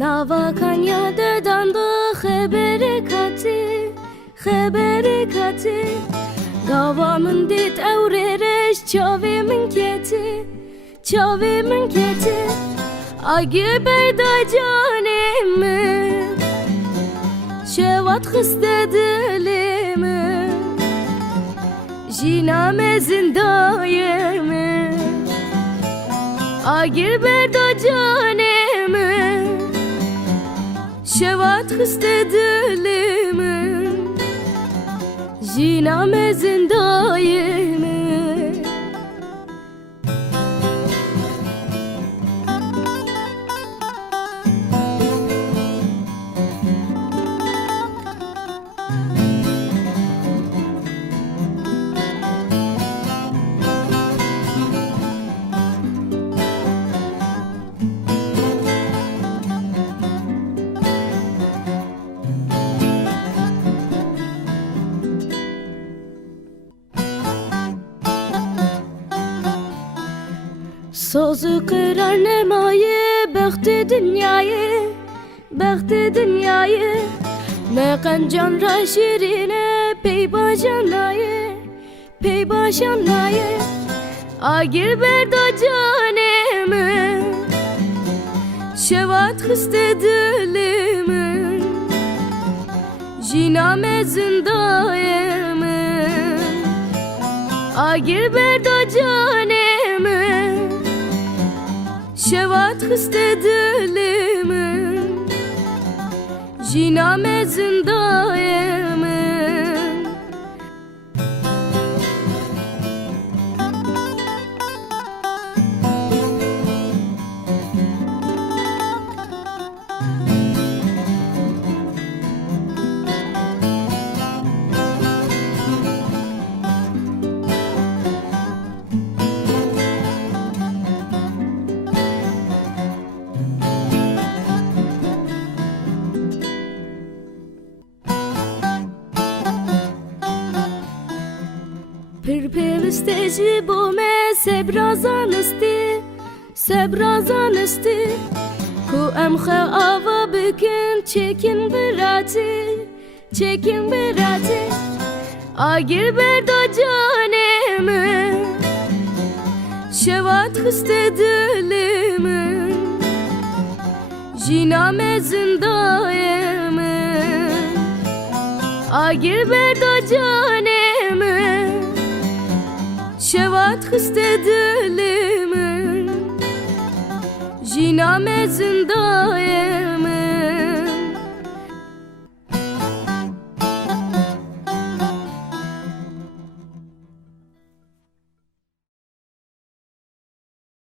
نواکان یاددان دو خبری کتی گاوامın dit evrereş çavimin keti Agi berda canimi şevat xiste dilimi Jiname zindayimi Agir berda canimi şevat xiste dilimi Jiname zindayimi Sözü kırar nemayi Bekti dünyayı Ne kancan ra şirine Pey başanayı Agir berda canimi Şevat xiste dilimi Jiname zindayimi Agir berda canimi şevat xiste dilimi Jiname zindayimi Pirpiristeci bome sebrazan isti Ku emxe ava bikin çekin birati Agir berda canimi şevat xiste dilimi Jiname zindayimi Agir berda canimi şevat xiste dilimi Jiname zindayimi